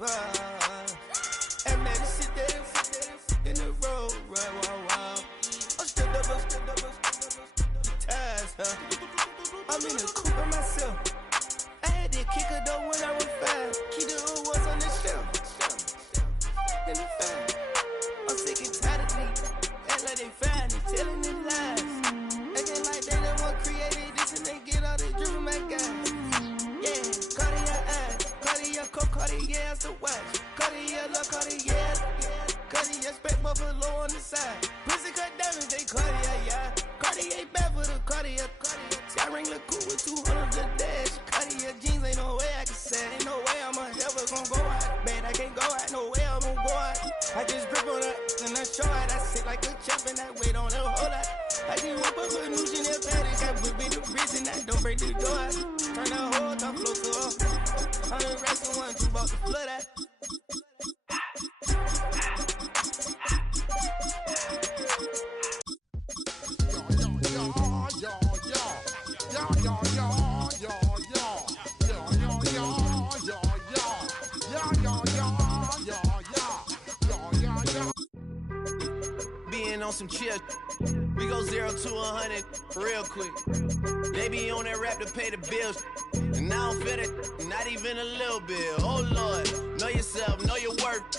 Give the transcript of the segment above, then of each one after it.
And man, this shit there in the road, right, wow. I'm still double ties, huh? I'm in the coupe by myself. I had that kicker though when I was 5. Keep the old ones on the shelf. In the fire. I'm sick and tired of these. Act like they find it, telling their lies. Acting like they the one created this and they get all this driven my guys. Yeah, Cartier eyes, Cartier coke, Cartier as the watch. Cartier love, Cartier, Cartier spec buffalo on the side. Pussy cut diamonds, they Cartier, yeah. Cartier bad for the Cartier. Sky ring look cool with 200 the dash. Cartier jeans, ain't no way I can say. Ain't no way I'm ever gonna go out. Bad, I can't go out, no way I'm gonna go out. I just grip on her and I show out. I sit like a champ and I wait on her whole lot. I just whip up a new Chanel paddock. I whip in the wrist and I don't break the door out. Turn the whole top floor to her. 100 racks and 1, 2 bought the flood out. Being on some chill, we go 0 to 100 real quick. They be on that rap to pay the bills, and I don't feel it, not even a little bit. Oh Lord, know yourself, know your worth.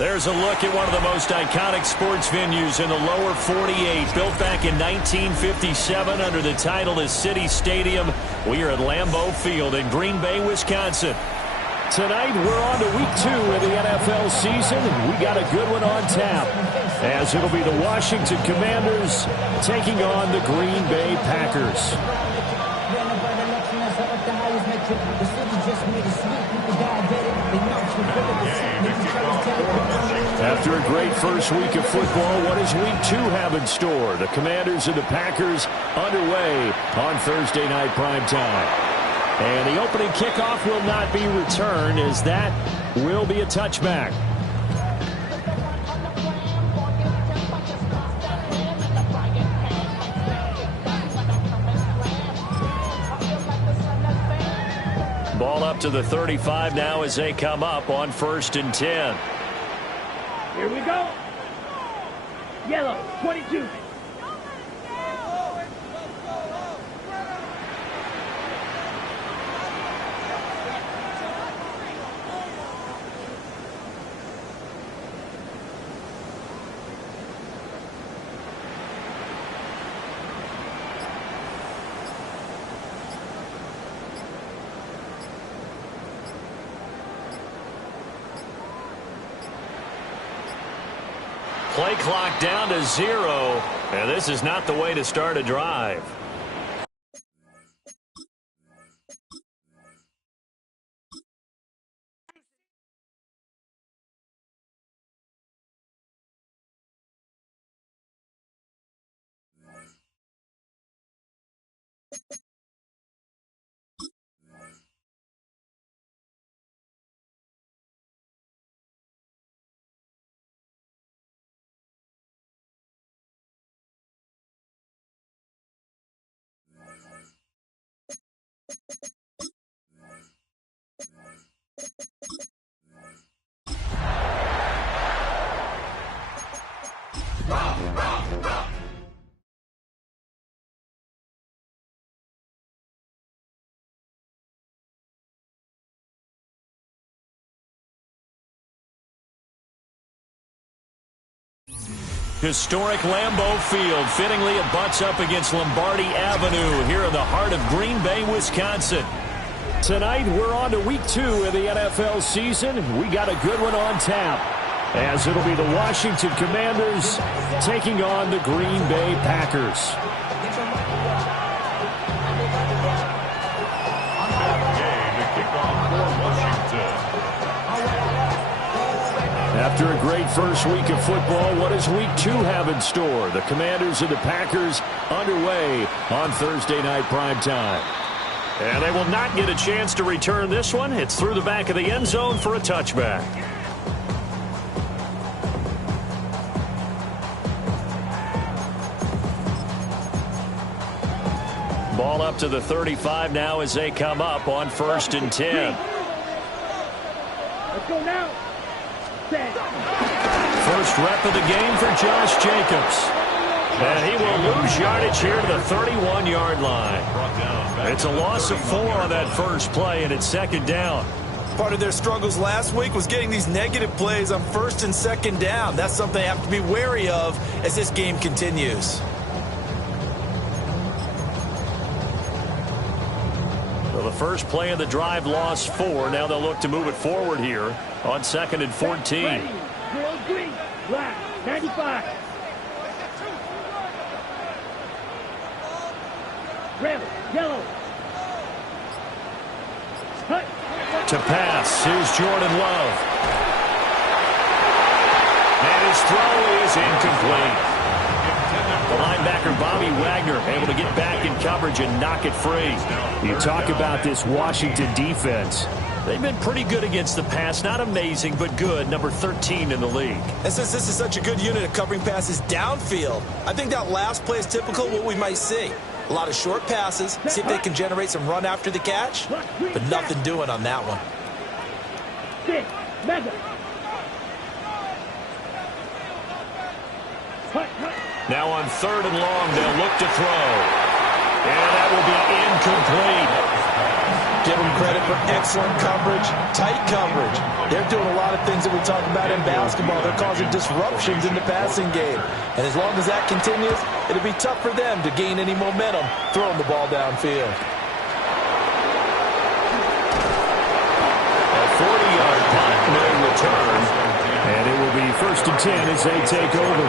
There's a look at one of the most iconic sports venues in the lower 48. Built back in 1957 under the title of City Stadium. We are at Lambeau Field in Green Bay, Wisconsin. Tonight, we're on to week 2 of the NFL season. We got a good one on tap, as it'll be the Washington Commanders taking on the Green Bay Packers. After a great first week of football, what does week 2 have in store? The Commanders and the Packers underway on Thursday night primetime. And the opening kickoff will not be returned, as that will be a touchback. Ball up to the 35 now as they come up on 1st and 10. Here we go. Yellow, 22. Play clock down to 0, and this is not the way to start a drive. Historic Lambeau Field fittingly abuts up against Lombardi Avenue here in the heart of Green Bay, Wisconsin. Tonight, we're on to week 2 of the NFL season. We got a good one on tap, as it'll be the Washington Commanders taking on the Green Bay Packers. After a great first week of football, what does week 2 have in store? The Commanders and the Packers underway on Thursday night primetime. And they will not get a chance to return this one. It's through the back of the end zone for a touchback. Ball up to the 35 now as they come up on 1st and 10. Let's go now. First rep of the game for Josh Jacobs. And he will lose yardage here to the 31-yard line. It's a loss of 4 on that first play, and it's 2nd down. Part of their struggles last week was getting these negative plays on 1st and 2nd down. That's something they have to be wary of as this game continues. Well, the first play of the drive lost 4. Now they'll look to move it forward here on 2nd and 14. Ready. Drill green. Black. 95. Rebel. Yellow. Cut. To pass, here's Jordan Love. And his throw is incomplete. The linebacker, Bobby Wagner, able to get back in coverage and knock it free. You talk about this Washington defense. They've been pretty good against the pass. Not amazing, but good. Number 13 in the league. And since this is such a good unit of covering passes downfield, I think that last play is typical of what we might see. A lot of short passes, see if they can generate some run after the catch, but nothing doing on that one. Six. Mega. Cut. Now on 3rd and long, they'll look to throw. And that will be incomplete. Give them credit for excellent coverage, tight coverage. They're doing a lot of things that we talk about in basketball. They're causing disruptions in the passing game. And as long as that continues, it'll be tough for them to gain any momentum throwing the ball downfield. A 40-yard punt may return. And it will be 1st and 10 as they take over.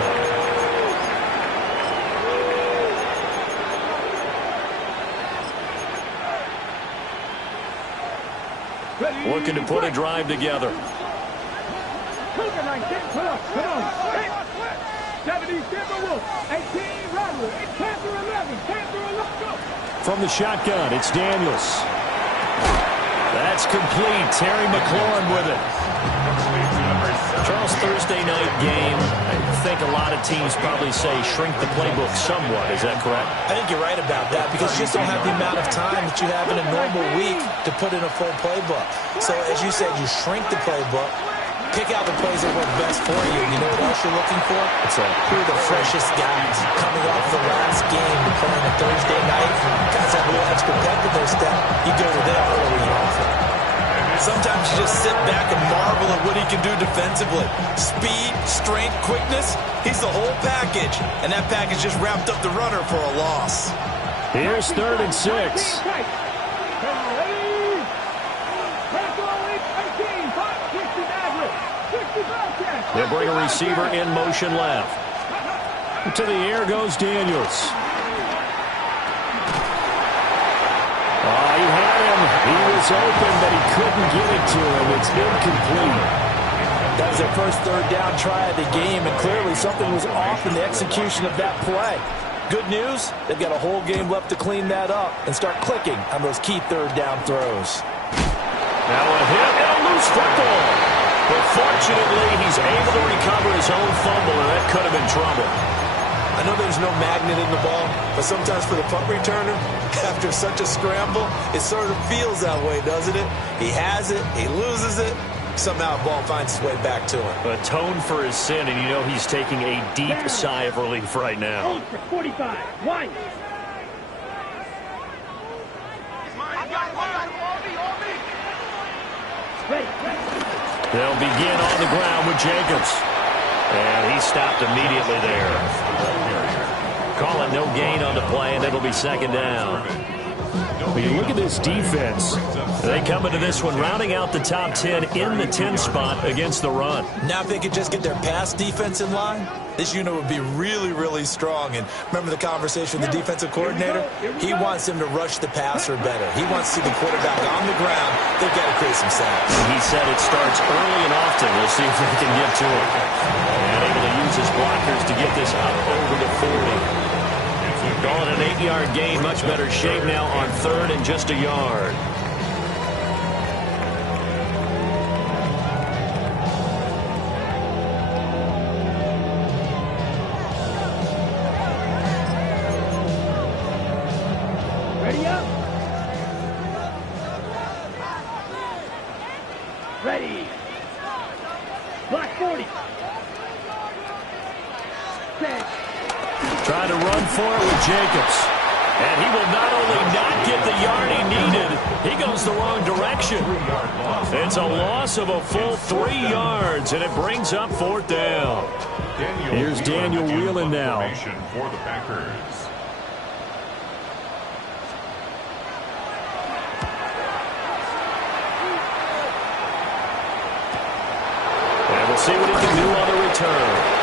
Looking to put a drive together. 70, Timberwolves, 18, Rodler, Panther 11, Panther 11, go. From the shotgun, it's Daniels. That's complete. Terry McLaurin with it. Charles, Thursday night game. I think a lot of teams probably say shrink the playbook somewhat. Is that correct? I think you're right about that because you just don't have the amount of time that you have in a normal week to put in a full playbook. So as you said, you shrink the playbook, pick out the plays that work best for you. You know what else you're looking for? Who are the freshest guys coming off the last game to play on a Thursday night? Guys have a little extra pep in their step. You go to them early on. Sometimes you just sit back and marvel at what he can do defensively. Speed, strength, quickness, he's the whole package. And that package just wrapped up the runner for a loss. Here's 3rd and 6. They'll bring a receiver in motion left. To the air goes Daniels. He had him. He was open, but he couldn't get it to him. It's incomplete. That was their first 3rd down try of the game, and clearly something was off in the execution of that play. Good news, they've got a whole game left to clean that up and start clicking on those key 3rd down throws. Now a hit and a loose football. But fortunately, he's able to recover his own fumble, and that could have been trouble. I know there's no magnet in the ball, but sometimes for the punt returner, after such a scramble, it sort of feels that way, doesn't it? He has it, he loses it, somehow the ball finds its way back to him. Atone for his sin, and you know he's taking a deep sigh of relief right now. 45, one. They'll begin on the ground with Jacobs. And he stopped immediately there. Calling no gain on the play, and it'll be 2nd down. When you look at this defense, they come into this one rounding out the top 10 in the 10 spot against the run. Now if they could just get their pass defense in line, this unit would be really, really strong. And remember the conversation with the defensive coordinator? He wants them to rush the passer better. He wants to see the quarterback on the ground. They've got to create some sacks. He said it starts early and often. We'll see if they can get to it. And able to use his blockers to get this up over the 40. Calling an 8-yard gain, much better shape now on 3rd and just a yard. Ready up. Ready. Block 40. Set. Trying to run for it with Jacobs. And he will not only not get the yard he needed, he goes the wrong direction. It's a loss of a full 3 yards, and it brings up 4th down. Here's Daniel Whelan now. For the Packers. And we'll see what he can do on the return.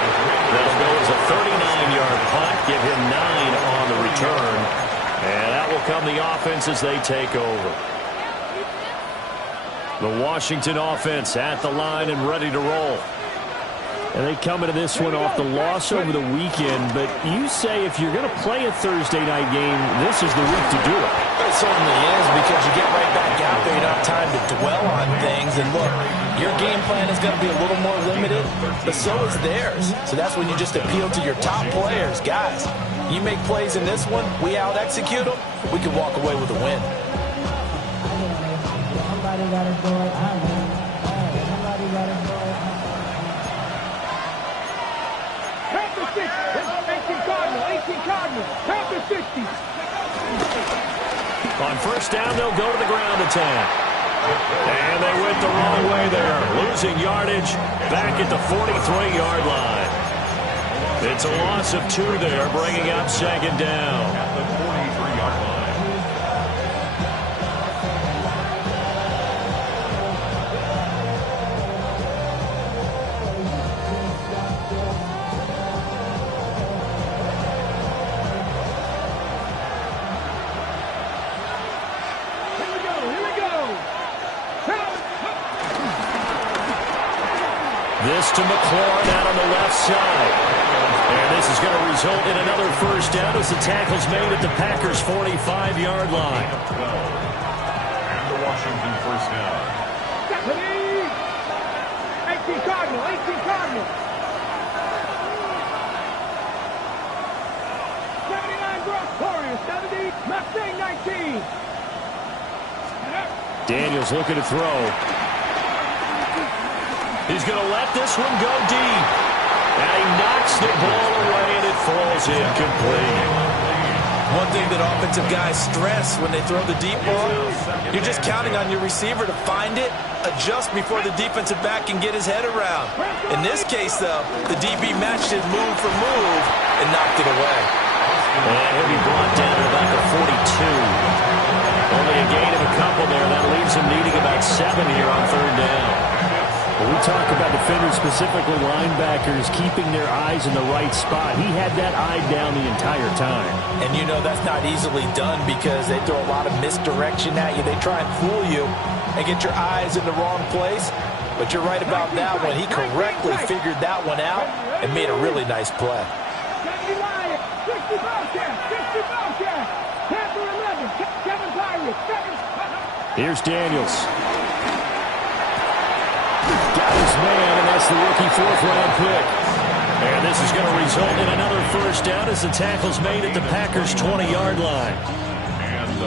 That'll go as a 39-yard punt, give him 9 on the return. And that will come the offense as they take over. The Washington offense at the line and ready to roll. And they come into this one off the loss over the weekend, but you say if you're going to play a Thursday night game, this is the week to do it. It certainly is, because you get right back out there. You don't have time to dwell on things. And look, your game plan is going to be a little more limited, but so is theirs. So that's when you just appeal to your top players. Guys, you make plays in this one, we out-execute them, we can walk away with a win. On first down, they'll go to the ground attack. And they went the wrong way there, losing yardage back at the 43-yard line. It's a loss of 2 there, bringing up second down. At the 43-yard line. This to McLaurin out on the left side. And this is going to result in another first down as the tackle's made at the Packers' 45-yard line. And the Washington first down. 18 Cardinal, 18 Cardinal. 79 Brock Warriors, 70, Mustang 19. Daniels looking to throw. He's going to let this one go deep. And he knocks the ball away, and it falls incomplete. One thing that offensive guys stress when they throw the deep ball, you're just counting on your receiver to find it, adjust before the defensive back can get his head around. In this case, though, the DB matched it move for move and knocked it away. And he'll be brought down at about the 42. Only a gain of a couple there. That leaves him needing about 7 here on third down. When we talk about defenders, specifically linebackers, keeping their eyes in the right spot, he had that eye down the entire time. And you know that's not easily done because they throw a lot of misdirection at you. They try and fool you and get your eyes in the wrong place. But you're right about that one. He correctly figured that one out and made a really nice play. Here's Daniels. Got his man, and that's the rookie 4th-round pick. And this is going to result in another first down as the tackle's made at the Packers' 20-yard line.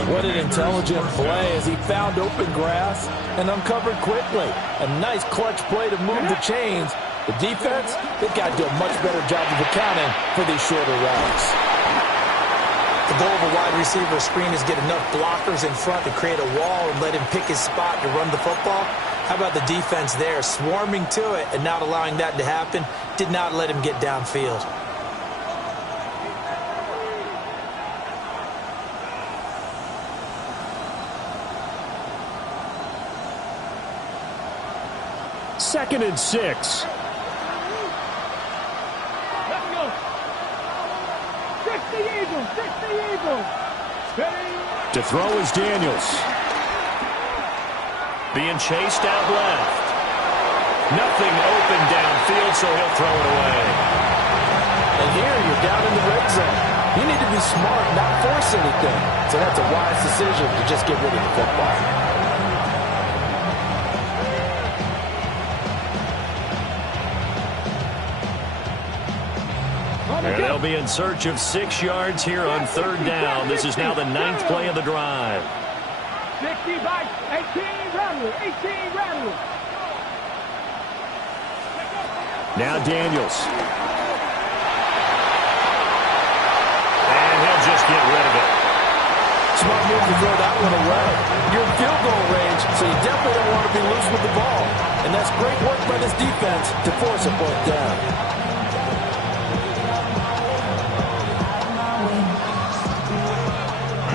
What an intelligent play as he found open grass and uncovered quickly. A nice clutch play to move the chains. The defense, they've got to do a much better job of accounting for these shorter routes. The goal of a wide receiver screen is get enough blockers in front to create a wall and let him pick his spot to run the football. How about the defense there, swarming to it and not allowing that to happen? Did not let him get downfield. Second and 6. Let's go. 60 Eagles, 60 Eagles. To throw is Daniels. Being chased out left. Nothing open downfield, so he'll throw it away. And here you're down in the red zone. You need to be smart, not force anything. So that's a wise decision to just get rid of the football. And they'll be in search of 6 yards here on third down. This is now the 9th play of the drive. 60 by 18 Rattler, 18 Rattler. Now Daniels. And he'll just get rid of it. Smart move to throw that one away. You're in field goal range, so you definitely don't want to be loose with the ball. And that's great work by this defense to force a fourth down.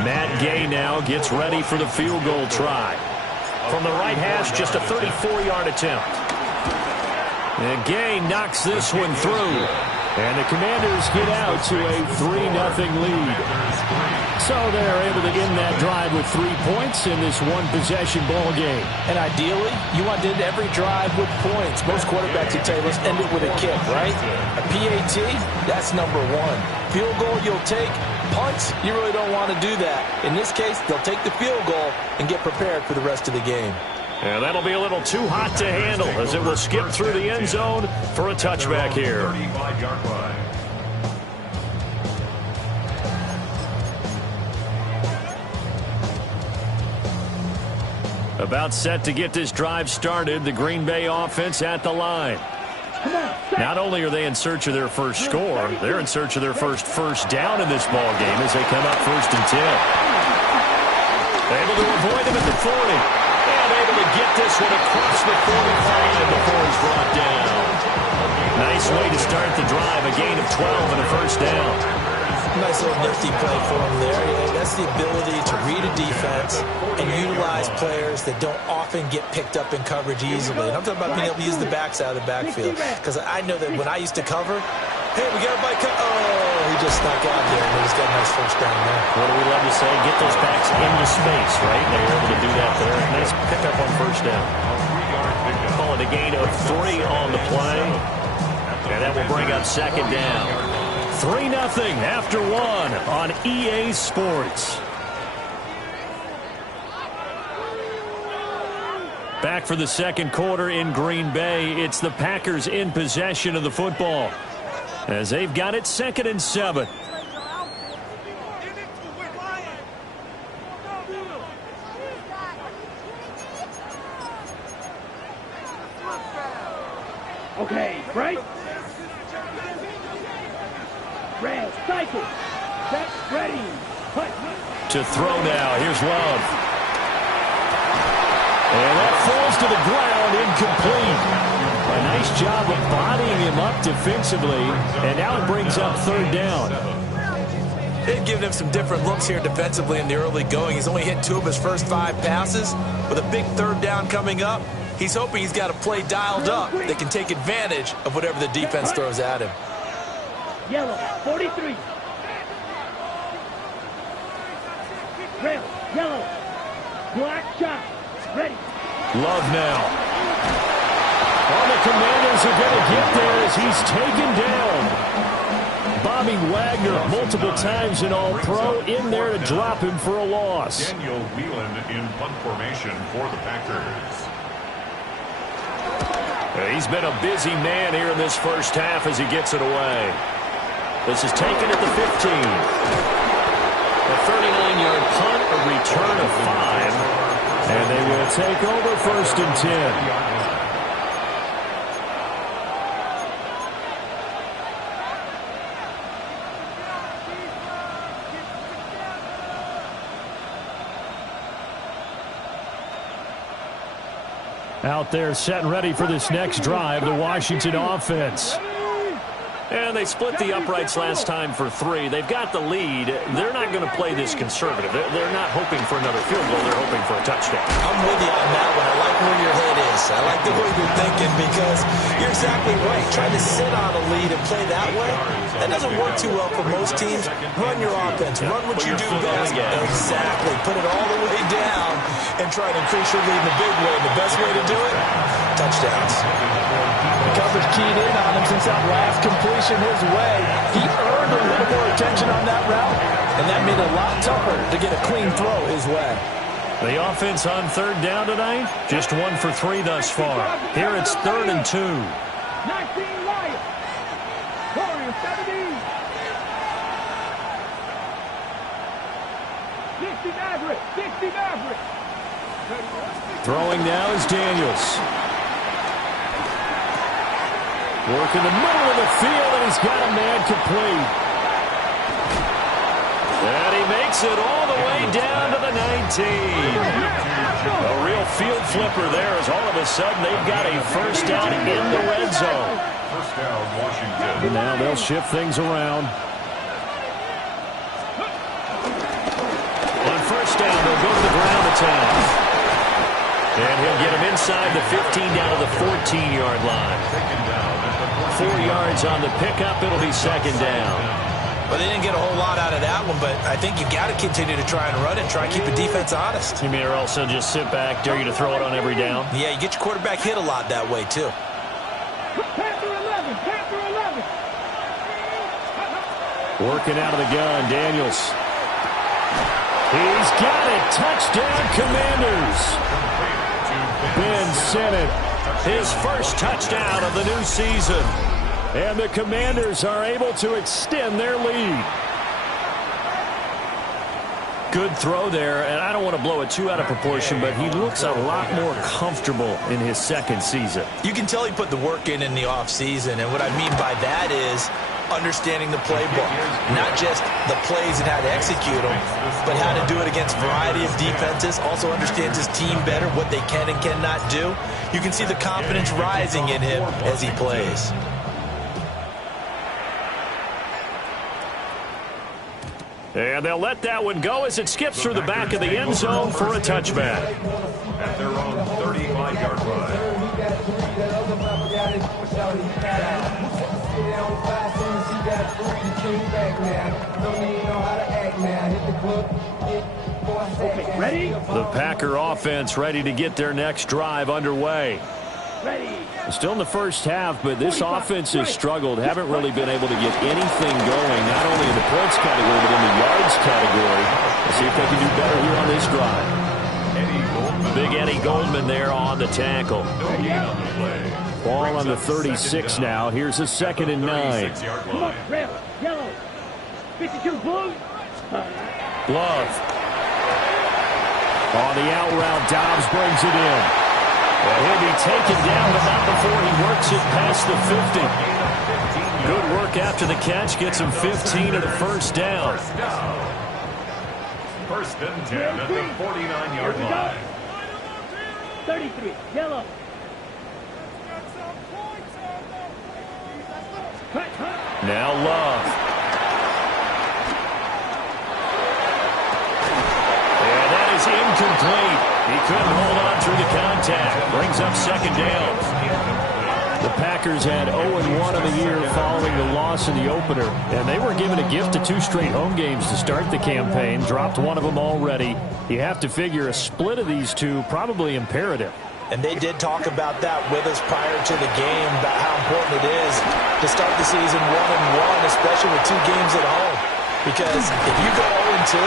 Matt Gay now gets ready for the field goal try. From the right hash, just a 34-yard attempt. And Gay knocks this one through. And the Commanders get out to a 3-0 lead. So they're able to end that drive with 3 points in this one-possession ball game. And ideally, you want to end every drive with points. Most quarterbacks would tell you, let's end it with a kick, right? A PAT, that's number one. Field goal you'll take. Punts, you really don't want to do that. In this case, they'll take the field goal and get prepared for the rest of the game. And that'll be a little too hot to handle as it will skip through the end zone for a touchback here. About set to get this drive started, the Green Bay offense at the line. Not only are they in search of their first score, they're in search of their first down in this ball game as they come up 1st and 10. Able to avoid him at the 40. And able to get this one across the 45 before he's brought down. Nice way to start the drive, a gain of 12 and a first down. Nice little nifty play for him there. Yeah, that's the ability to read a defense and utilize players that don't often get picked up in coverage easily. And I'm talking about being able to use the backs out of the backfield. Because I know that when I used to cover, hey, we got a bike. Oh, he just snuck out there, and he's got a nice first down there. What do we love to say? Get those backs into space, right? They're able to do that there. Nice pickup on first down. Call it a gain of 3 on the play. And that will bring up 2nd down. 3-0 after 1 on EA Sports. Back for the second quarter in Green Bay. It's the Packers in possession of the football as they've got it 2nd and 7. Okay, right? Red, cycle. Set, ready. Put. To throw now. Here's Love. And that falls to the ground, incomplete. A nice job of bodying him up defensively. And now it brings up 3rd down. They've given him some different looks here defensively in the early going. He's only hit 2 of his first 5 passes. With a big 3rd down coming up, he's hoping he's got a play dialed up that can take advantage of whatever the defense throws at him. Yellow, 43. Red, yellow. Black shot. Ready. Love now. All the Commanders are going to get there as he's taken down. Bobby Wagner, multiple times in All-Pro, in there to drop him for a loss. Daniel Whelan in punt formation for the Packers. He's been a busy man here in this first half as he gets it away. This is taken at the 15. A 39-yard punt, a return of 5. And they will take over 1st and 10. Out there set and ready for this next drive, the Washington offense. And they split the uprights last time for 3. They've got the lead. They're not going to play this conservative. They're not hoping for another field goal. They're hoping for a touchdown. I'm with you on that one. I like where your head is. I like the way you're thinking because you're exactly right. Trying to sit on a lead and play that way, that doesn't work too well for most teams. Run your offense. Run what you do best. Exactly. Put it all the way down and try to increase your lead in a big way. And the best way to do it, touchdowns. Coverage keyed in on him since that last completion his way. He earned a little more attention on that route, and that made it a lot tougher to get a clean throw his way. The offense on 3rd down tonight, just 1 for 3 thus far. Here it's 3rd and 2. 19 Lions. Warriors 17. 60 Maverick. 60 Maverick. Throwing now is Daniels. Work in the middle of the field, and he's got a man complete. And he makes it all the way down to the 19. A real field flipper there as all of a sudden they've got a first down in the red zone. First down, Washington. And now they'll shift things around. On first down, they'll go to the ground attack. And he'll get him inside the 15 down to the 14-yard line. 4 yards on the pickup. It'll be 2nd down. Well, they didn't get a whole lot out of that one, but I think you got to continue to try and run it and try and keep the defense honest. You mean or also just sit back, dare you to throw it on every down? Yeah, you get your quarterback hit a lot that way, too. Working out of the gun, Daniels. He's got it. Touchdown, Commanders. Ben Sinnott, his first touchdown of the new season. And the Commanders are able to extend their lead. Good throw there, and I don't want to blow it too out of proportion, but he looks a lot more comfortable in his second season. You can tell he put the work in the offseason, and what I mean by that is understanding the playbook, not just the plays and how to execute them, but how to do it against a variety of defenses, also understands his team better, what they can and cannot do. You can see the confidence rising in him as he plays. And they'll let that one go as it skips through the back of the end zone for a touchback. At their own 35-yard line. Ready? The Packer offense ready to get their next drive underway. Ready. Still in the first half, but this offense has struggled. Haven't really been able to get anything going, not only in the points category, but in the yards category. Let's see if they can do better here on this drive. Big Eddie Goldman there on the tackle. Ball on the 36 now. Here's a 2nd and 9. Come on, red, yellow, 52 blue. Glove. On the out route, Dobbs brings it in. Well, he'll be taken down, but not before he works it past the 50. Good work after the catch. Gets him 15 and a first down. First and 10 at the 49-yard line. 33, yellow. Now Love. And that is incomplete. He couldn't hold on through the contact. Brings up 2nd down. The Packers had 0-1 of the year following the loss in the opener. And they were given a gift of 2 straight home games to start the campaign. Dropped one of them already. You have to figure a split of these two probably imperative. And they did talk about that with us prior to the game, about how important it is to start the season 1-1, especially with 2 games at home. Because if you go 0-2,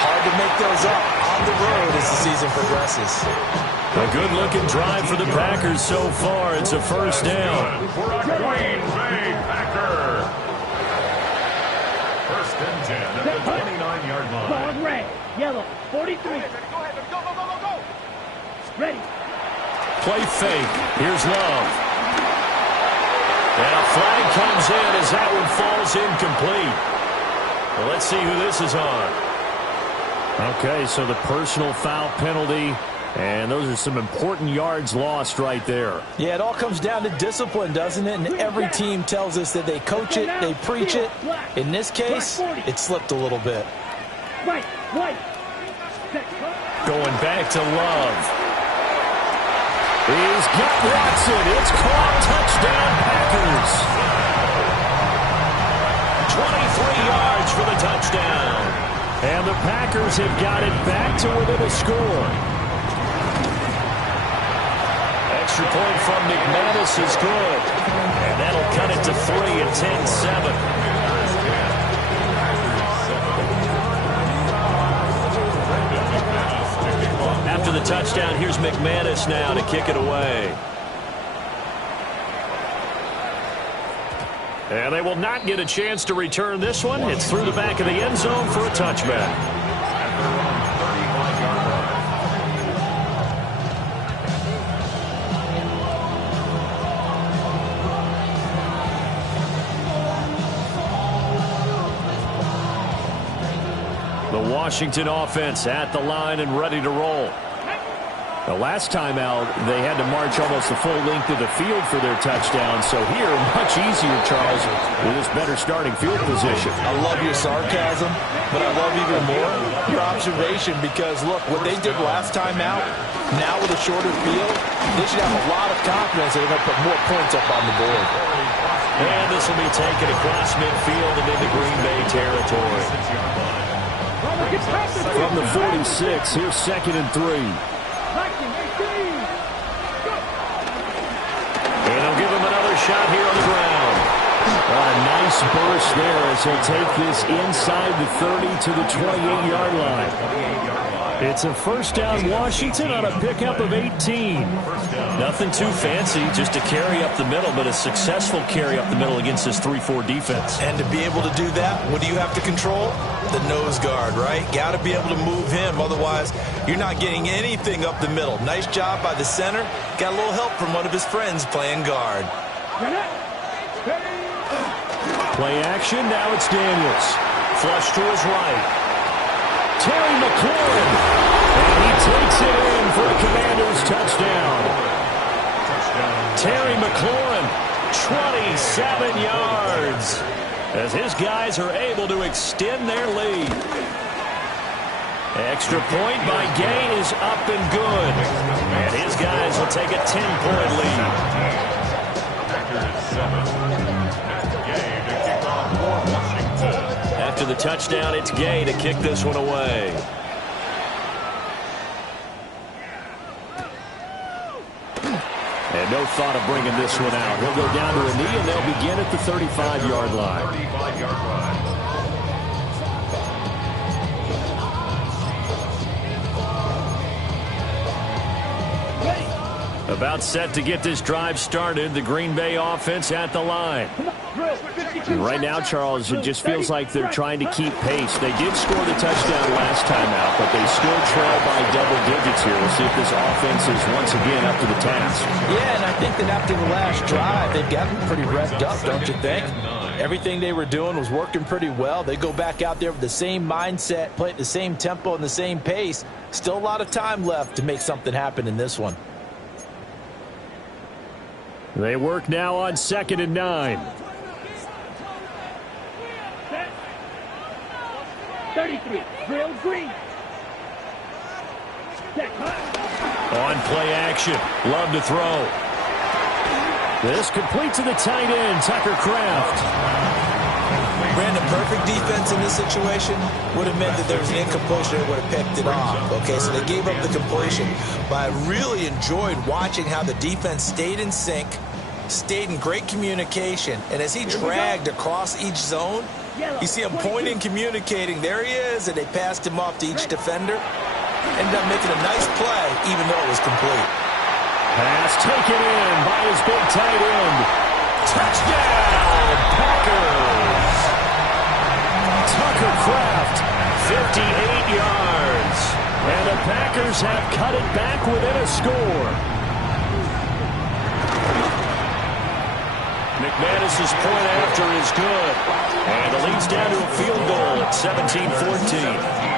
hard to make those up on the road as the season progresses. A good-looking drive for the Packers so far. It's a first down. For a Green Bay Packer. First and 10 at the 29-yard line. Ball red, yellow, 43. Ready. Play fake. Here's Love. And a flag comes in as that one falls incomplete. Well, let's see who this is on. Okay, so the personal foul penalty, and those are some important yards lost right there. Yeah, it all comes down to discipline, doesn't it? And every team tells us that they coach it, they preach it. In this case, it slipped a little bit. Right. Going back to Love. He's got Watson. It's caught. Touchdown, Packers. 23 yards for the touchdown. And the Packers have got it back to within a score. Extra point from McManus is good. And that'll cut it to 3 at 10-7. After the touchdown, here's McManus now to kick it away. And they will not get a chance to return this one. It's through the back of the end zone for a touchback. The Washington offense at the line and ready to roll. The last time out, they had to march almost the full length of the field for their touchdown. So here, much easier, Charles, with this better starting field position. I love your sarcasm, but I love even more your observation because, look, what they did last time out, now with a shorter field, they should have a lot of confidence that they're going to put more points up on the board. And this will be taken across midfield and into Green Bay territory. From the 46, here's 2nd and 3. And he'll give him another shot here on the ground. What a nice burst there as he'll take this inside the 30 to the 28-yard line. It's a first down Washington on a pickup of 18. Nothing too fancy, just a carry up the middle, but a successful carry up the middle against this 3-4 defense. And to be able to do that, what do you have to control? The nose guard, right? Got to be able to move him. Otherwise, you're not getting anything up the middle. Nice job by the center. Got a little help from one of his friends playing guard. Play action, now it's Daniels. Flush to his right. Terry McLaurin, and he takes it in for a Commanders touchdown. Terry McLaurin, 27 yards, as his guys are able to extend their lead. Extra point by Gay is up and good, and his guys will take a 10-point lead. After the touchdown, it's Gay to kick this one away. And no thought of bringing this one out. He'll go down to a knee, and they'll begin at the 35-yard line. About set to get this drive started. The Green Bay offense at the line. Right now, Charles, it just feels like they're trying to keep pace. They did score the touchdown last time out, but they still trail by double digits here. We'll see if this offense is once again up to the task. Yeah, and I think that after the last drive, they've gotten pretty revved up, don't you think? Everything they were doing was working pretty well. They go back out there with the same mindset, play at the same tempo and the same pace. Still a lot of time left to make something happen in this one. They work now on 2nd and 9. 33, Drill Green. On play action, love to throw. This complete to the tight end, Tucker Kraft. Brandon, perfect defense in this situation would have meant that there was an incompletion that would have picked it off. Okay, so they gave up the completion. But I really enjoyed watching how the defense stayed in sync, stayed in great communication, and as he dragged across each zone, you see him pointing, communicating. There he is, and they passed him off to each defender. Ended up making a nice play, even though it was complete. Pass taken in by his big tight end. Touchdown, Packers! Tucker Kraft, 58 yards. And the Packers have cut it back within a score. McManus's point after is good. And the lead's down to a field goal at 17-14.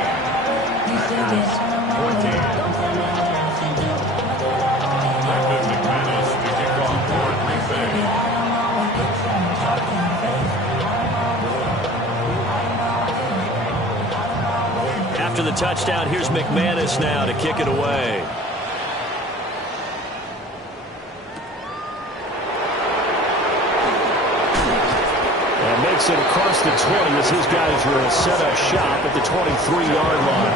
After the touchdown, here's McManus now to kick it away. And makes it across the 20 as his guys will set up shop at the 23-yard line.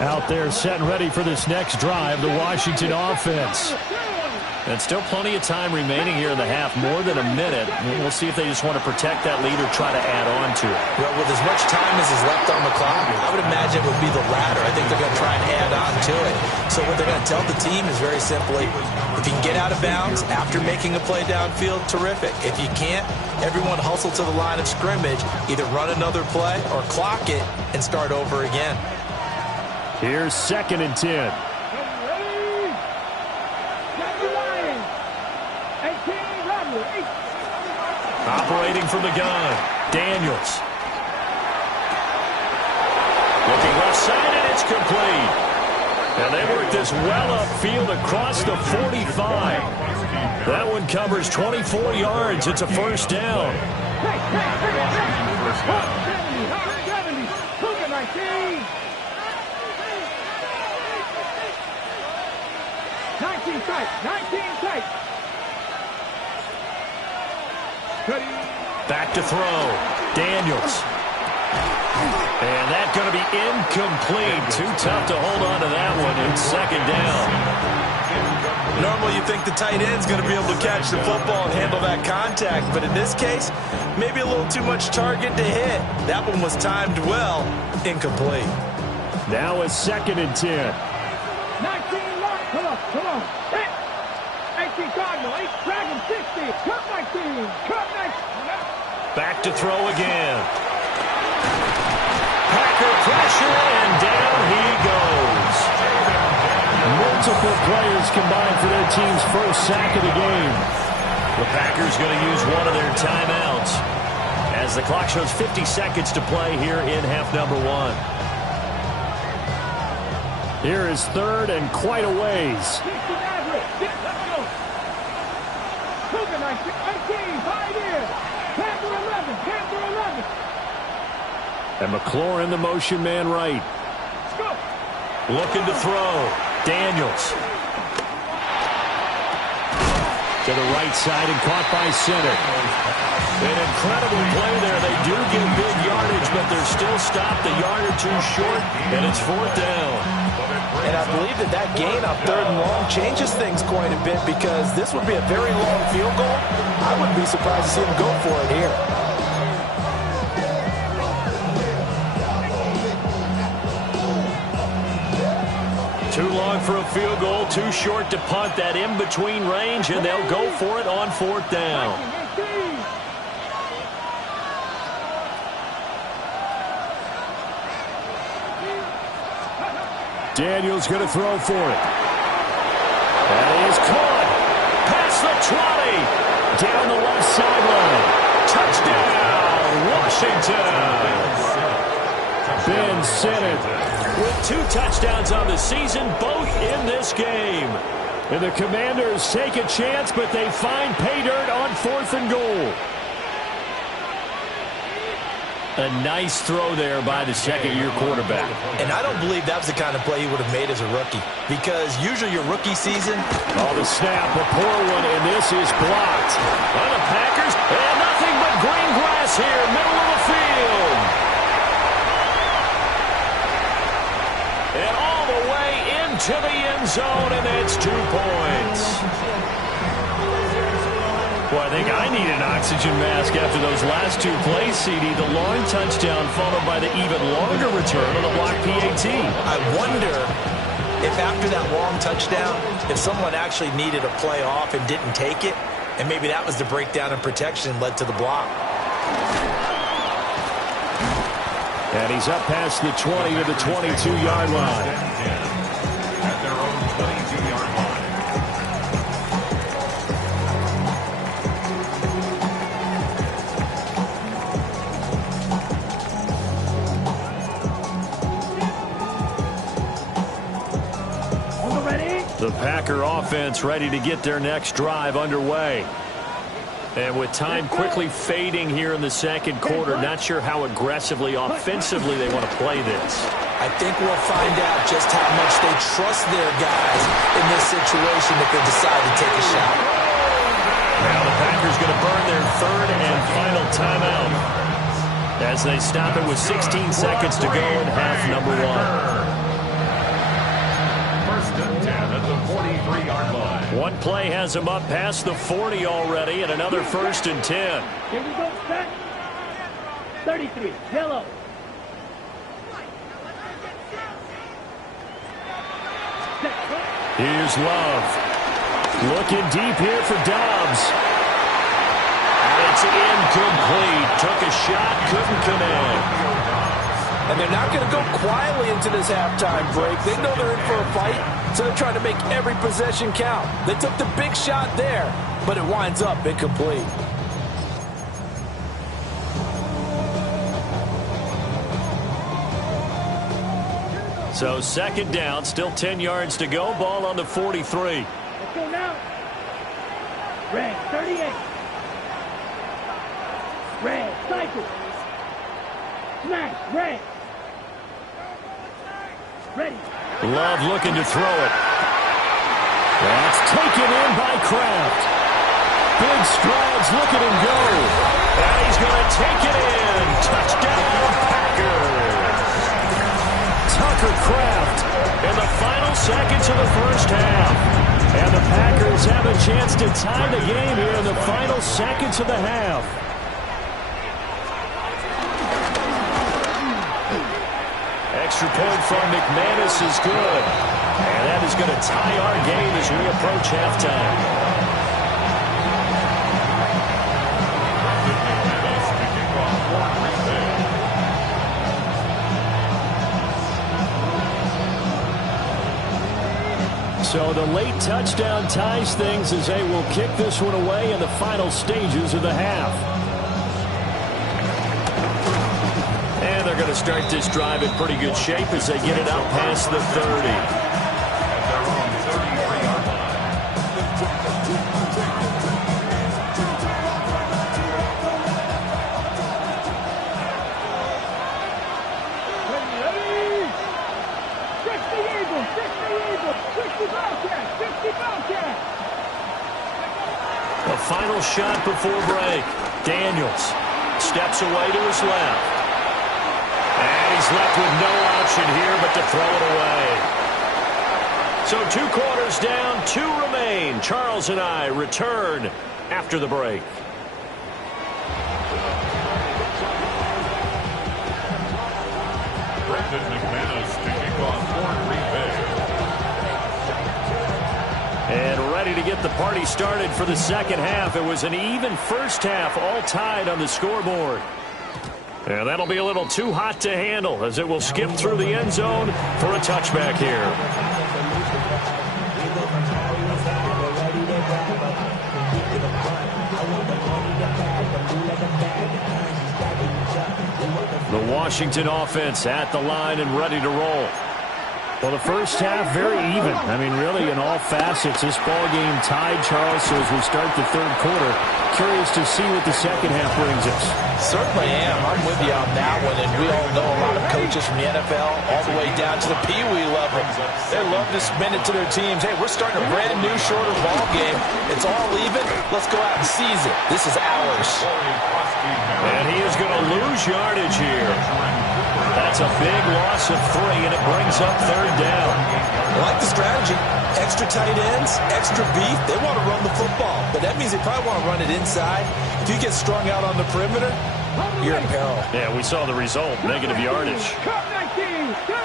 Out there set and ready for this next drive, the Washington offense. And still plenty of time remaining here in the half, more than a minute. We'll see if they just want to protect that lead or try to add on to it. Well, with as much time as is left on the clock, I would imagine it would be the latter. I think they're going to try and add on to it. So what they're going to tell the team is very simply, if you can get out of bounds after making a play downfield, terrific. If you can't, everyone hustle to the line of scrimmage, either run another play or clock it and start over again. Here's 2nd and 10. Operating from the gun, Daniels. Looking left side, and it's complete. And they work this well upfield across the 45. That one covers 24 yards. It's a first down. 19 tight. Back to throw. Daniels. And that's going to be incomplete. Too tough to hold on to that one. It's second down. Normally you think the tight end's going to be able to catch the football and handle that contact, but in this case, maybe a little too much target to hit. That one was timed well. Incomplete. Now it's 2nd and 10. 19 lock. Come on. 18 Cardinal. 8 Dragon 60. Cut 19. Back to throw again. Packer pressure, and down he goes. Multiple players combined for their team's first sack of the game. The Packers going to use one of their timeouts as the clock shows 50 seconds to play here in half number 1. Here is 3rd and quite a ways. 19, 5 years. Panther 11. And McLaurin, the motion man right. Looking to throw. Daniels. To the right side and caught by center. An incredible play there. They do get big yardage, but they're still stopped a yard or two short, and it's 4th down. And I believe that gain on 3rd and long changes things quite a bit because this would be a very long field goal. I wouldn't be surprised to see him go for it here. Too long for a field goal, too short to punt. That in-between range, and they'll go for it on 4th down. Daniels going to throw for it. That is caught. Past the 20. Down the left sideline. Touchdown, Washington. Ben Sinnott with 2 touchdowns on the season, both in this game. And the Commanders take a chance, but they find pay dirt on 4th and goal. A nice throw there by the second-year quarterback. And I don't believe that was the kind of play he would have made as a rookie. Because usually your rookie season... Oh, the snap, a poor one, and this is blocked. By the Packers, and nothing but green grass here, middle of the field. And all the way into the end zone, and it's 2 points. Well, I think I need an oxygen mask after those last 2 plays, CD. The long touchdown followed by the even longer return on the block PAT. I wonder if after that long touchdown, if someone actually needed a play off and didn't take it, and maybe that was the breakdown in protection led to the block. And he's up past the 20 to the 22-yard line. At their own 22-yard line. The Packer offense ready to get their next drive underway. And with time quickly fading here in the second quarter, not sure how aggressively, offensively they want to play this. I think we'll find out just how much they trust their guys in this situation if they decide to take a shot. Now the Packers going to burn their 3rd and final timeout as they stop it with 16 seconds to go in half number 1. 1st and 10 at the 43-yard line. One play has them up past the 40 already, and another 1st and 10. Here we go, set. 33, yellow. Here's Love. Looking deep here for Dobbs. It's incomplete. Took a shot, couldn't connect. And they're not going to go quietly into this halftime break. They know they're in for a fight, so they're trying to make every possession count. They took the big shot there, but it winds up incomplete. So second down, still 10 yards to go. Ball on the 43. Let's go now. Red, 38. Red, cycle. Smash, red. Ready. Love looking to throw it. That's taken in by Kraft. Big strides, look at him go. And he's going to take it in. Touchdown, Packers. Tucker Kraft in the final seconds of the first half. And the Packers have a chance to tie the game here in the final seconds of the half. Extra point from McManus is good. And that is going to tie our game as we approach halftime. So the late touchdown ties things as they will kick this one away in the final stages of the half. And they're going to start this drive in pretty good shape as they get it out past the 30. The final shot before break. Daniels steps away to his left. And he's left with no option here but to throw it away. So 2 quarters down, 2 remain. Charles and I return after the break. Brandon McManus to kick off for Green Bay. And ready to get the party started for the second half. It was an even first half, all tied on the scoreboard. And that'll be a little too hot to handle as it will skip through the end zone for a touchback here. The Washington offense at the line and ready to roll. Well, the first half, very even. I mean, really, in all facets, this ball game tied, Charles. So as we start the third quarter, curious to see what the second half brings us. Certainly am. I'm with you on that one. And we all know a lot of coaches from the NFL all the way down to the Pee-wee level. They love to spin it to their teams. Hey, we're starting a brand new, shorter ball game. It's all even. Let's go out and seize it. This is ours. And he is going to lose yardage here. That's a big loss of 3, and it brings up third down. I like the strategy. Extra tight ends, extra beef. They want to run the football, but that means they probably want to run it inside. If you get strung out on the perimeter, you're in peril. Yeah, we saw the result, negative yardage. Cut 19, go!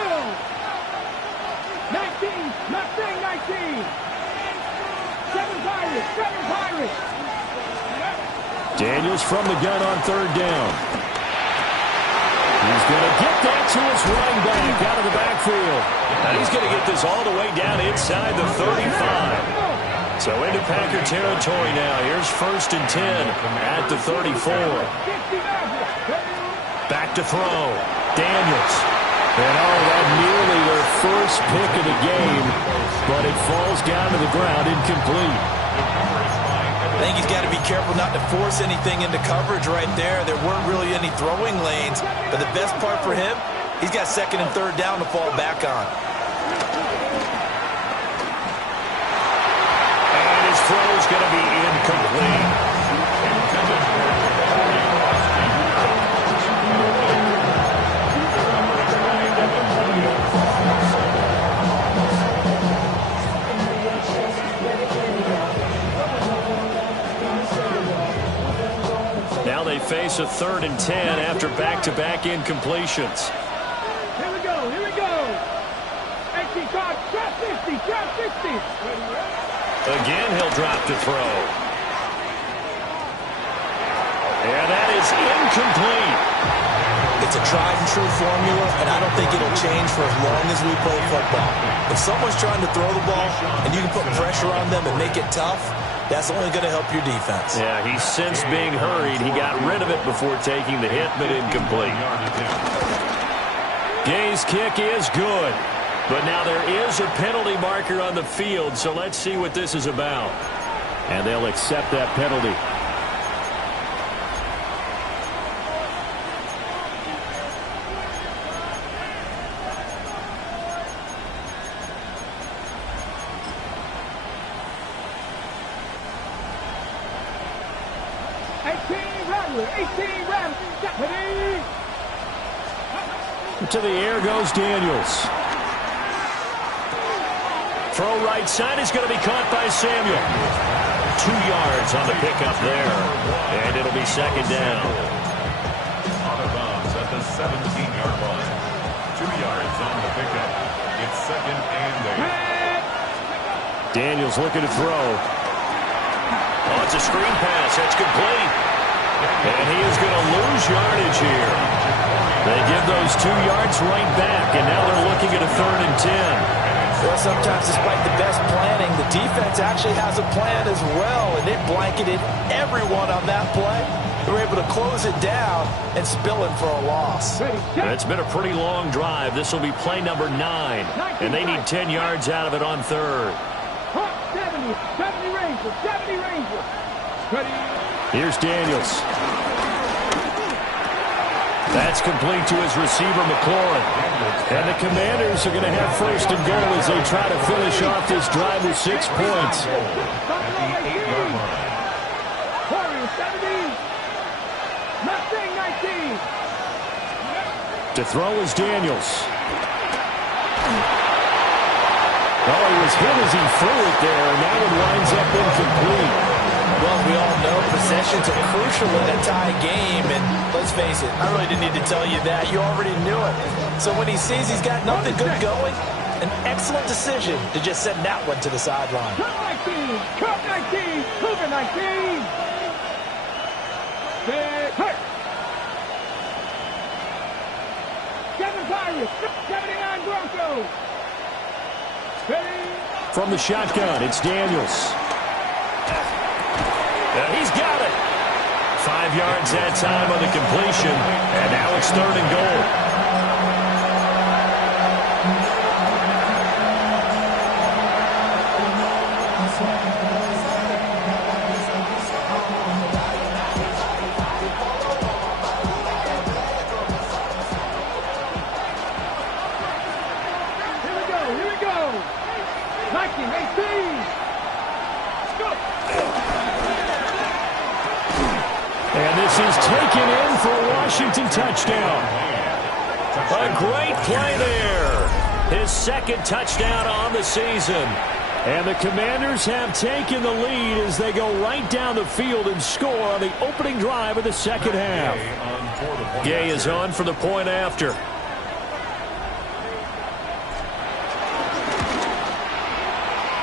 19, not saying 19. 7 Pirates. Daniels from the gun on third down. He's going to get that to his running back out of the backfield. And he's going to get this all the way down inside the 35. So into Packer territory now. Here's 1st and 10 at the 34. Back to throw. Daniels. And that nearly their first pick of the game, but it falls down to the ground incomplete. I think he's got to be careful not to force anything into coverage right there. There weren't really any throwing lanes. But the best part for him, he's got 2nd and 3rd down to fall back on. And his throw is going to be incomplete. Now they face a 3rd and 10 after back-to-back incompletions. Here we go. Drop 50. Again, he'll drop to throw. And that is incomplete. It's a tried-and-true formula, and I don't think it'll change for as long as we play football. If someone's trying to throw the ball and you can put pressure on them and make it tough, that's only going to help your defense. Yeah, he sensed being hurried. He got rid of it before taking the hit, but incomplete. Gay's kick is good. But now there is a penalty marker on the field, so let's see what this is about. And they'll accept that penalty. To the air goes Daniels. Throw right side is going to be caught by Samuel. 2 yards on the pickup there. And it'll be second down. Out of bounds at the 17-yard line. 2 yards on the pickup. It's second and 8. Daniels looking to throw. Oh, it's a screen pass. That's complete. And he is going to lose yardage here. They give those 2 yards right back, and now they're looking at a 3rd and 10. Well, sometimes despite the best planning, the defense actually has a plan as well, and it blanketed everyone on that play. They were able to close it down and spill it for a loss. It's been a pretty long drive. This will be play number 9, and they need 10 yards out of it on 3rd. 70 Rangers, 70 Rangers. Here's Daniels. That's complete to his receiver, McLaurin. And the Commanders are going to have 1st and goal as they try to finish off this drive with 6 points. Warriors 70. Mustang 19. To throw is Daniels. Oh, he was hit as he threw it there, and that one winds up incomplete. Well, we all know possessions are crucial in a tie game, and let's face it, I really didn't need to tell you that. You already knew it. So when he sees he's got nothing good going, an excellent decision to just send that one to the sideline. Cup 19, Cup 19, Cougar 19. Hurt. 7 Pirates, 79 Broncos. From the shotgun, it's Daniels. He's got it. 5 yards that time on the completion, and now it's 3rd and goal. Here we go. 1918. And this is taken in for a Washington touchdown. A great play there. His 2nd touchdown on the season. And the Commanders have taken the lead as they go right down the field and score on the opening drive of the 2nd half. Gay is on for the point after.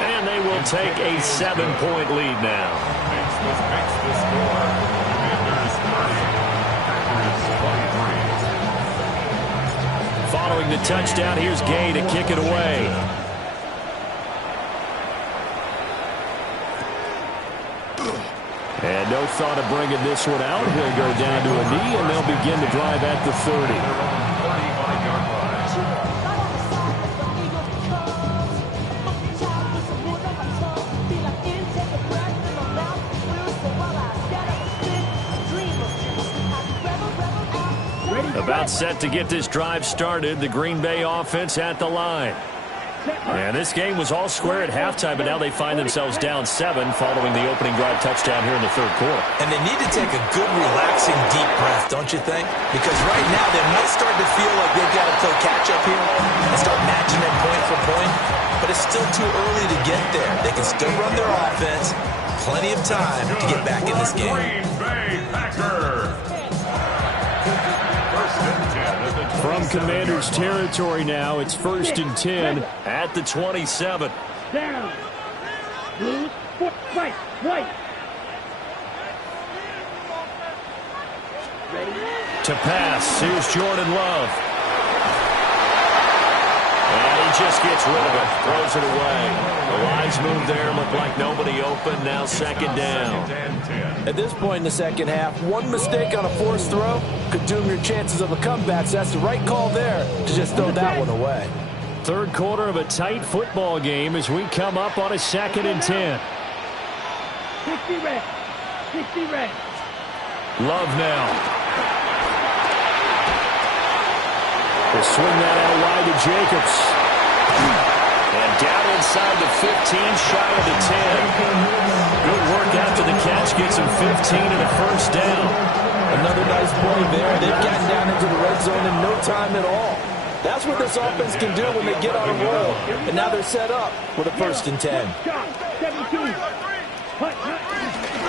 And they will take a 7-point lead now. Makes the score. Following the touchdown, here's Gay to kick it away. And no thought of bringing this one out. He'll go down to a knee, and they'll begin the drive at the 30. About set to get this drive started. The Green Bay offense at the line. And this game was all square at halftime, but now they find themselves down 7 following the opening drive touchdown here in the 3rd quarter. And they need to take a good, relaxing, deep breath, don't you think? Because right now they might start to feel like they've got to play catch-up here and start matching them point for point. But it's still too early to get there. They can still run their offense. Plenty of time to get back in this game. Green Bay Packers. From Commanders territory now, it's 1st and 10 at the 27. Down. White. To pass, here's Jordan Love. And he just gets rid of it, throws it away. The lines move there, look like nobody open, now 2nd down. At this point in the 2nd half, one mistake on a forced throw could doom your chances of a comeback, so that's the right call there to just throw that one away. Third quarter of a tight football game as we come up on a 2nd and 10. 60 red. 60 red. Love now. We'll swing that out wide to Jacobs. And down inside the 15, shy of the 10. Good work after the catch. Gets him 15 and a first down. Another nice play there. They've gotten down into the red zone in no time at all. That's what this offense can do when they get on a roll. And now they're set up with a 1st and 10.